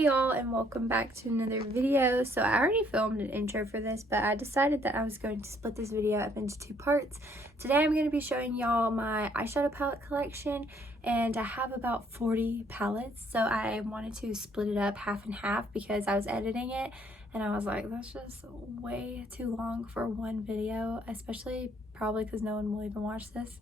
Hey y'all, and welcome back to another video. So I already filmed an intro for this, but I decided that I was going to split this video up into two parts. Today I'm going to be showing y'all my eyeshadow palette collection, and I have about 40 palettes, so I wanted to split it up half and half because I was editing it and I was like, that's just way too long for one video, especially probably because no one will even watch this.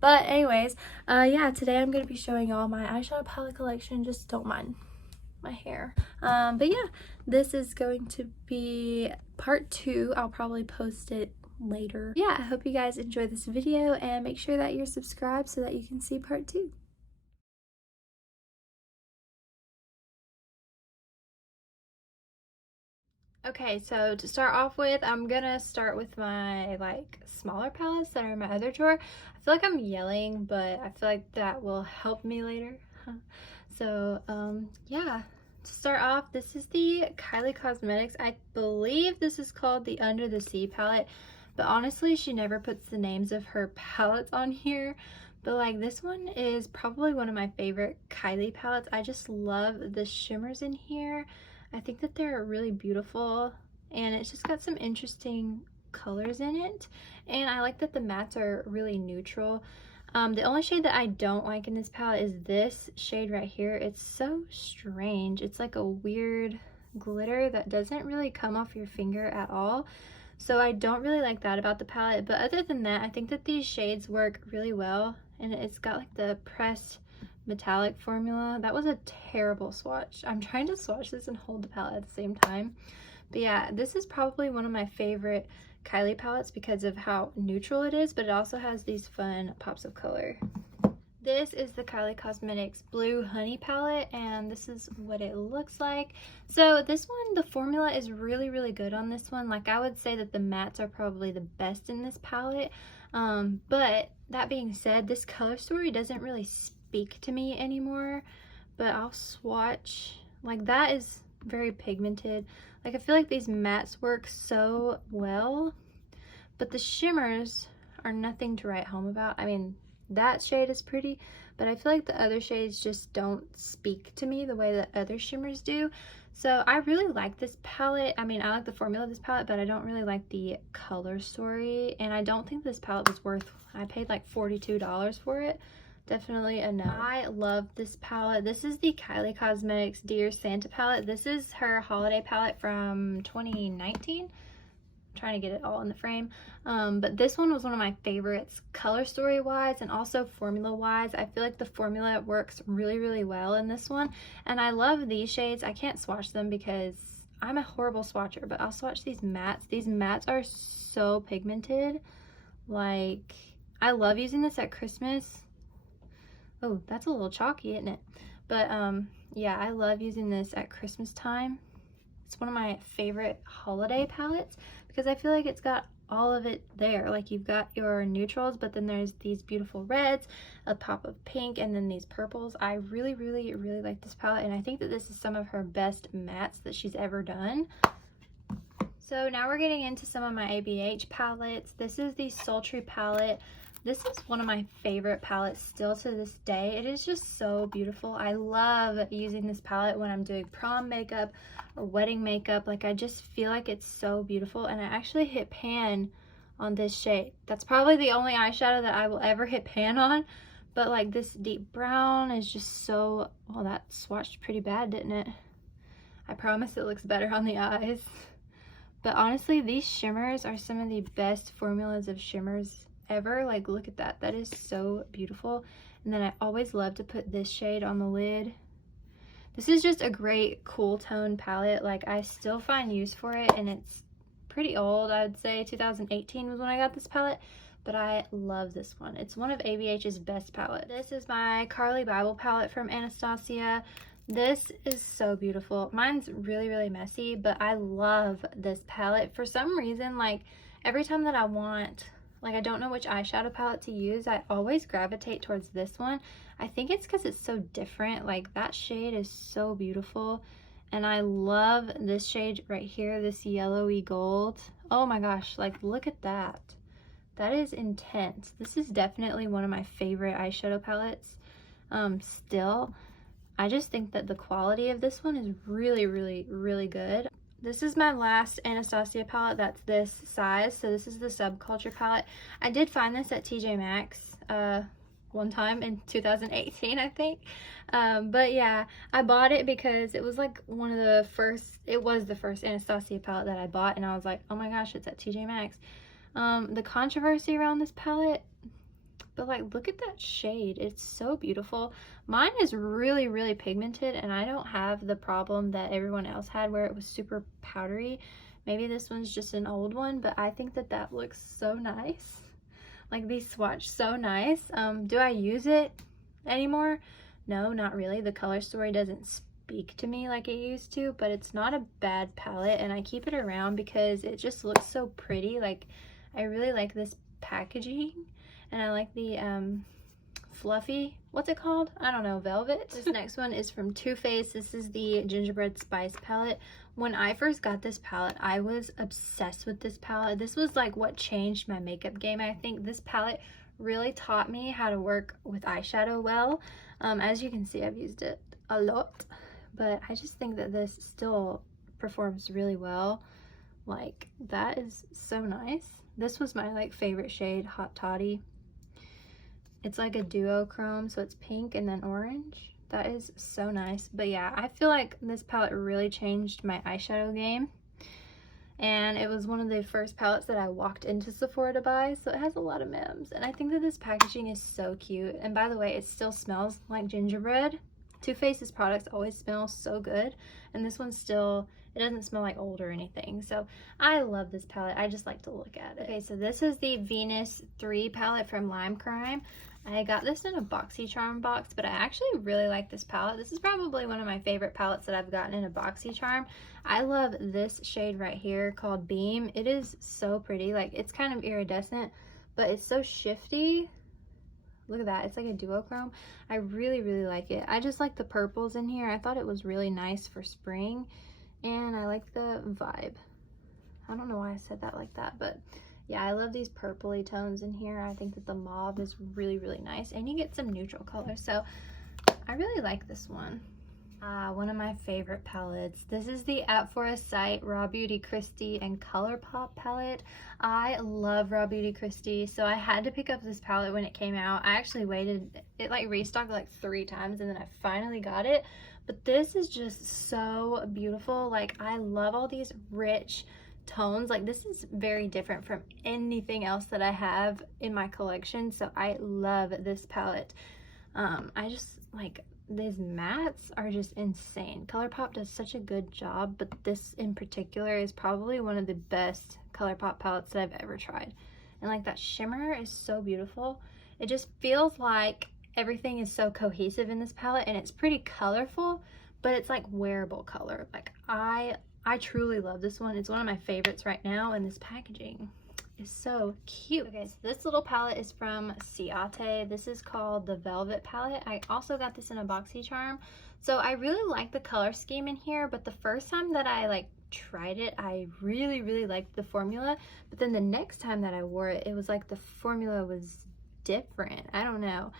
But anyways, yeah, today I'm going to be showing y'all my eyeshadow palette collection. Just don't mind my hair. But yeah, this is going to be part 2. I'll probably post it later. Yeah, I hope you guys enjoy this video and make sure that you're subscribed so that you can see part 2. Okay, so to start off with, I'm gonna start with my smaller palettes that are in my other drawer. I feel like I'm yelling, but I feel like that will help me later. So yeah, to start off, this is the Kylie Cosmetics. I believe this is called the Under the Sea palette, but honestly she never puts the names of her palettes on here. But like, this one is probably one of my favorite Kylie palettes. I just love the shimmers in here. I think that they're really beautiful, and it's just got some interesting colors in it, and I like that the mattes are really neutral. The only shade that I don't like in this palette is this shade right here. It's so strange. It's like a weird glitter that doesn't really come off your finger at all, so I don't really like that about the palette. But other than that, I think that these shades work really well, and it's got like the pressed metallic formula. That was a terrible swatch. I'm trying to swatch this and hold the palette at the same time. But yeah, this is probably one of my favorite Kylie palettes because of how neutral it is, but it also has these fun pops of color. This is the Kylie Cosmetics Blue Honey palette, and this is what it looks like. So this one, the formula is really, really good on this one. Like, I would say that the mattes are probably the best in this palette. But that being said, this color story doesn't really speak to me anymore, but I'll swatch. Like, that is very pigmented. Like, I feel like these mattes work so well, but the shimmers are nothing to write home about. I mean, that shade is pretty, but I feel like the other shades just don't speak to me the way that other shimmers do. So I really like this palette. I mean, I like the formula of this palette, but I don't really like the color story, and I don't think this palette was worth, I paid like $42 for it. Definitely a no. I love this palette. This is the Kylie Cosmetics Dear Santa palette. This is her holiday palette from 2019. I'm trying to get it all in the frame. But this one was one of my favorites, color story wise and also formula wise. I feel like the formula works really, really well in this one. And I love these shades. I can't swatch them because I'm a horrible swatcher, but I'll swatch these mattes. These mattes are so pigmented. Like, I love using this at Christmas. Oh, that's a little chalky, isn't it? But yeah, I love using this at Christmas time. It's one of my favorite holiday palettes because I feel like it's got all of it there. Like, you've got your neutrals, but then there's these beautiful reds, a pop of pink, and then these purples. I really, really, really like this palette, and I think that this is some of her best mattes that she's ever done. So now we're getting into some of my ABH palettes. This is the Sultry palette. This is one of my favorite palettes still to this day. It is just so beautiful. I love using this palette when I'm doing prom makeup or wedding makeup. Like, I just feel like it's so beautiful, and I actually hit pan on this shade. That's probably the only eyeshadow that I will ever hit pan on, but like, this deep brown is just so, well, that swatched pretty bad, didn't it? I promise it looks better on the eyes. But honestly, these shimmers are some of the best formulas of shimmers ever. Like, look at that. That is so beautiful. And then I always love to put this shade on the lid. This is just a great cool tone palette. Like, I still find use for it, and it's pretty old. I would say 2018 was when I got this palette, but I love this one. It's one of ABH's best palettes. This is my Carli Bybel palette from Anastasia. This is so beautiful. Mine's really, really messy, but I love this palette. For some reason, like, every time that I want, like, I don't know which eyeshadow palette to use, I always gravitate towards this one. I think it's because it's so different. Like, that shade is so beautiful, and I love this shade right here, this yellowy gold. Oh my gosh, like, look at that. That is intense. This is definitely one of my favorite eyeshadow palettes still. I just think that the quality of this one is really, really, really good. This is my last Anastasia palette that's this size. So this is the Subculture palette. I did find this at TJ Maxx one time in 2018, I think. But yeah, I bought it because it was like one of the first, it was the first Anastasia palette that I bought, and I was like, oh my gosh, it's at TJ Maxx. The controversy around this palette, but like, look at that shade. It's so beautiful. Mine is really, really pigmented, and I don't have the problem that everyone else had where it was super powdery. Maybe this one's just an old one, but I think that that looks so nice. Like, these swatch so nice. Do I use it anymore? No, not really. The color story doesn't speak to me like it used to, but it's not a bad palette, and I keep it around because it just looks so pretty. Like, I really like this packaging, and I like the fluffy, what's it called? I don't know, velvet. This next one is from Too Faced. This is the Gingerbread Spice palette. When I first got this palette, I was obsessed with this palette. This was like what changed my makeup game. I think this palette really taught me how to work with eyeshadow well. As you can see, I've used it a lot, but I just think that this still performs really well. Like, that is so nice. This was my like favorite shade, Hot Toddy. It's like a duochrome, so it's pink and then orange. That is so nice. But yeah, I feel like this palette really changed my eyeshadow game. And it was one of the first palettes that I walked into Sephora to buy, so it has a lot of mems. And I think that this packaging is so cute. And by the way, it still smells like gingerbread. Too Faced's products always smell so good, and this one still, it doesn't smell like old or anything. So I love this palette. I just like to look at it. Okay, so this is the Venus 3 palette from Lime Crime. I got this in a BoxyCharm box, but I actually really like this palette. This is probably one of my favorite palettes that I've gotten in a BoxyCharm. I love this shade right here called Beam. It is so pretty. Like, it's kind of iridescent, but it's so shifty. Look at that. It's like a duochrome. I really, really like it. I just like the purples in here. I thought it was really nice for spring, and I like the vibe. I don't know why I said that like that, but yeah, I love these purpley tones in here. I think that the mauve is really, really nice, and you get some neutral colors, so I really like this one. One of my favorite palettes. This is the Out for a Sight Rawbeautykristi and Colourpop palette. I love Rawbeautykristi, so I had to pick up this palette when it came out. I actually waited, it like restocked like 3 times, and then I finally got it. But this is just so beautiful. Like, I love all these rich tones. Like, this is very different from anything else that I have in my collection, so I love this palette. I just like, these mattes are just insane. Colourpop does such a good job, but this in particular is probably one of the best Colourpop palettes that I've ever tried. And like, that shimmer is so beautiful. It just feels like everything is so cohesive in this palette, and it's pretty colorful, but it's like wearable color. Like, I truly love this one. It's one of my favorites right now, and this packaging is so cute. Okay, so this little palette is from Ciate. This is called the Velvet palette. I also got this in a BoxyCharm. So I really like the color scheme in here, but the first time that I like tried it, I really, really liked the formula. But then the next time that I wore it, it was like the formula was different. I don't know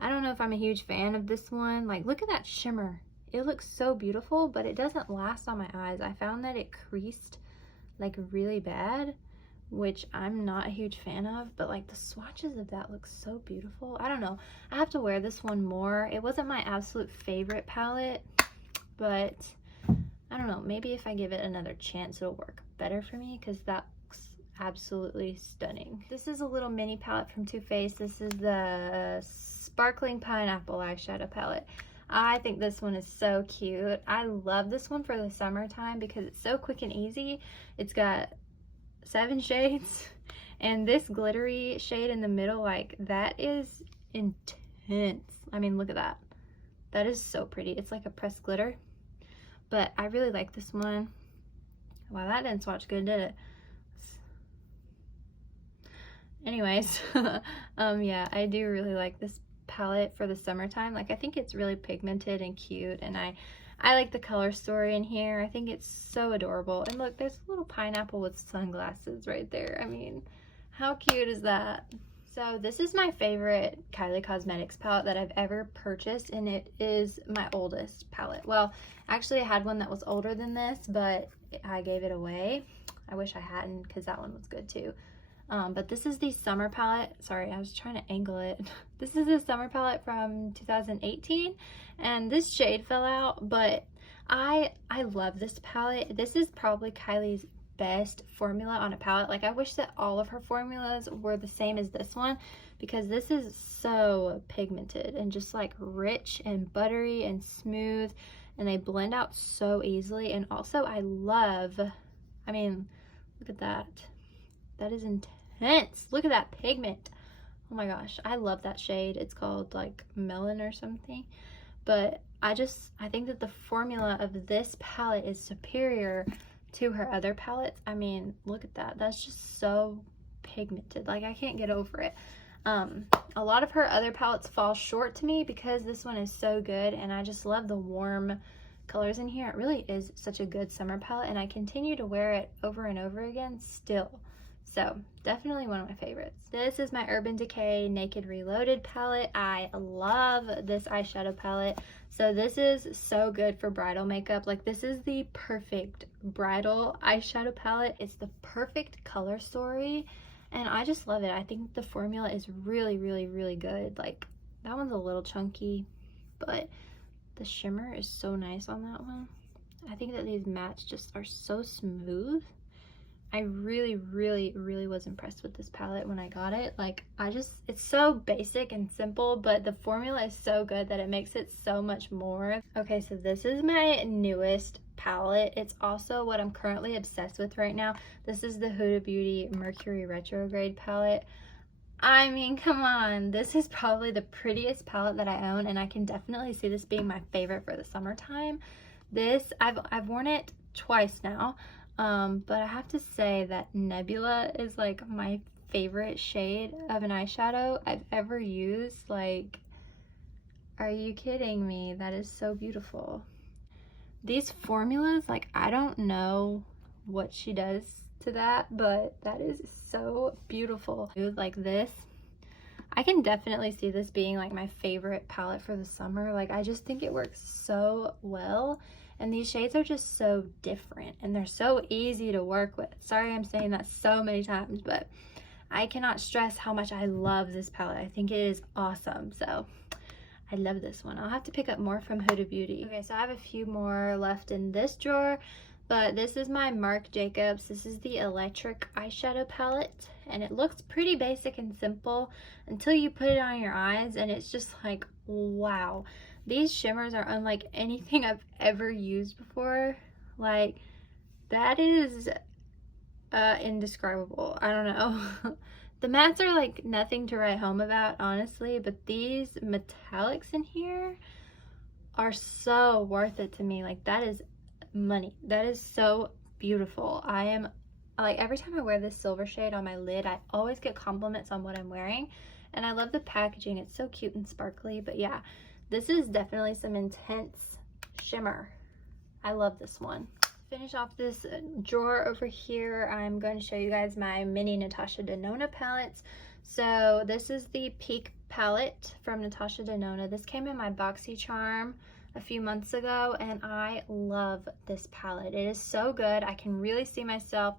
if I'm a huge fan of this one. Like, look at that shimmer. It looks so beautiful, but it doesn't last on my eyes. I found that it creased like really bad, which I'm not a huge fan of, but like, the swatches of that look so beautiful. I don't know. I have to wear this one more. It wasn't my absolute favorite palette, but I don't know. Maybe if I give it another chance, it'll work better for me, because that looks absolutely stunning. This is a little mini palette from Too Faced. This is the Sparkling Pineapple eyeshadow palette. I think this one is so cute. I love this one for the summertime because it's so quick and easy. It's got 7 shades, and this glittery shade in the middle, like, that is intense. I mean, look at that. That is so pretty. It's like a pressed glitter, but I really like this one. Wow, that didn't swatch good, did it? Anyways, yeah, I do really like this palette for the summertime. Like, I think it's really pigmented and cute, and I like the color story in here. I think it's so adorable. And look, there's a little pineapple with sunglasses right there. I mean, how cute is that? So this is my favorite Kylie Cosmetics palette that I've ever purchased, and it is my oldest palette. Well, actually I had one that was older than this, but I gave it away. I wish I hadn't, because that one was good too. But this is the summer palette. Sorry, I was trying to angle it. This is the summer palette from 2018, and this shade fell out, but I love this palette. This is probably Kylie's best formula on a palette. Like, I wish that all of her formulas were the same as this one, because this is so pigmented and just like rich and buttery and smooth, and they blend out so easily. And also I love, I mean, look at that. That is intense. Look at that pigment. Oh my gosh, I love that shade. It's called like Melon or something. But I think that the formula of this palette is superior to her other palettes. I mean, look at that. That's just so pigmented. Like, I can't get over it. A lot of her other palettes fall short to me because this one is so good, and I just love the warm colors in here. It really is such a good summer palette, and I continue to wear it over and over again still. So definitely one of my favorites. This is my Urban Decay Naked Reloaded palette. I love this eyeshadow palette. So this is so good for bridal makeup. Like, this is the perfect bridal eyeshadow palette. It's the perfect color story, and I just love it. I think the formula is really, really, really good. Like, that one's a little chunky, but the shimmer is so nice on that one. I think that these mattes just are so smooth. I really, really, really was impressed with this palette when I got it. Like, it's so basic and simple, but the formula is so good that it makes it so much more. Okay, so this is my newest palette. It's also what I'm currently obsessed with right now. This is the Huda Beauty Mercury Retrograde palette. I mean, come on. This is probably the prettiest palette that I own, and I can definitely see this being my favorite for the summertime. This, I've worn it twice now. But I have to say that Nebula is like my favorite shade of an eyeshadow I've ever used. Like, are you kidding me? That is so beautiful. These formulas, like, I don't know what she does to that, but that is so beautiful. Like this, I can definitely see this being like my favorite palette for the summer. Like, I just think it works so well. And these shades are just so different, and they're so easy to work with. Sorry I'm saying that so many times, but I cannot stress how much I love this palette. I think it is awesome. So I love this one. I'll have to pick up more from Huda Beauty. Okay, so I have a few more left in this drawer, but this is my Marc Jacobs. This is the Electric Eyeshadow Palette, and it looks pretty basic and simple until you put it on your eyes, and it's just like, wow. These shimmers are unlike anything I've ever used before. Like, that is indescribable. I don't know. The mattes are like nothing to write home about, honestly, but these metallics in here are so worth it to me. Like, that is money. That is so beautiful. I am, like, every time I wear this silver shade on my lid, I always get compliments on what I'm wearing, and I love the packaging. It's so cute and sparkly. But yeah, this is definitely some intense shimmer. I love this one. Finish off this drawer over here, I'm going to show you guys my mini Natasha Denona palettes. So this is the Peak palette from Natasha Denona. This came in my boxy charm a few months ago, and I love this palette. It is so good. I can really see myself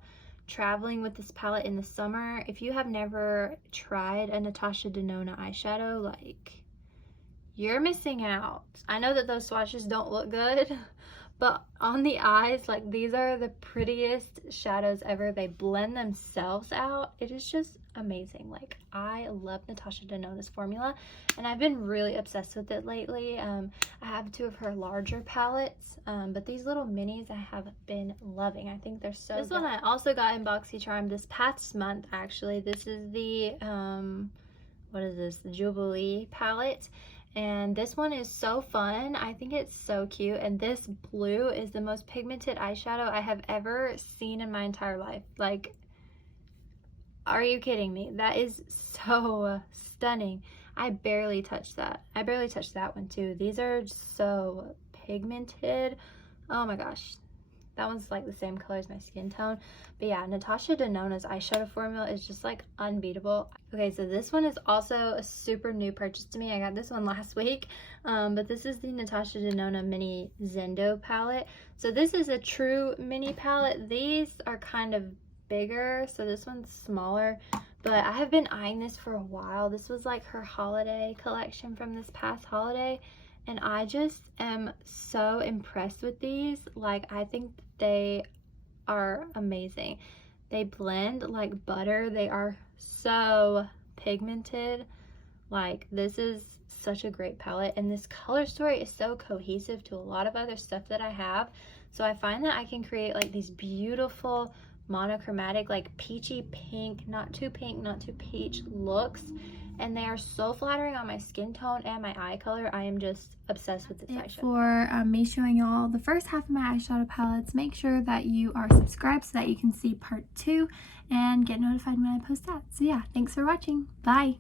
traveling with this palette in the summer. If you have never tried a Natasha Denona eyeshadow, like, you're missing out. I know that those swatches don't look good, but on the eyes, like, these are the prettiest shadows ever. They blend themselves out. It is just amazing. Like, I love Natasha Denona's formula, and I've been really obsessed with it lately. I have two of her larger palettes, but these little minis I have been loving. I think they're so good. This one I also got in BoxyCharm this past month, actually. This is the, what is this? The Jubilee palette. And this one is so fun. I think it's so cute, and this blue is the most pigmented eyeshadow I have ever seen in my entire life. Like, are you kidding me? That is so stunning. I barely touched that. I barely touched that one too. These are so pigmented. Oh my gosh, that one's like the same color as my skin tone. But yeah, Natasha Denona's eyeshadow formula is just like unbeatable. Okay, so this one is also a super new purchase to me. I got this one last week, but this is the Natasha Denona Mini Zendo palette. So this is a true mini palette. These are kind of bigger, so this one's smaller, but I have been eyeing this for a while. This was like her holiday collection from this past holiday, and I just am so impressed with these. Like, I think they are amazing. They blend like butter. They are so pigmented. Like, this is such a great palette, and this color story is so cohesive to a lot of other stuff that I have. So I find that I can create like these beautiful monochromatic, like peachy pink, not too peach looks, and they are so flattering on my skin tone and my eye color. I am just obsessed with this eyeshadow. For me showing y'all the first half of my eyeshadow palettes, make sure that you are subscribed so that you can see part 2 and get notified when I post that. So yeah, thanks for watching. Bye.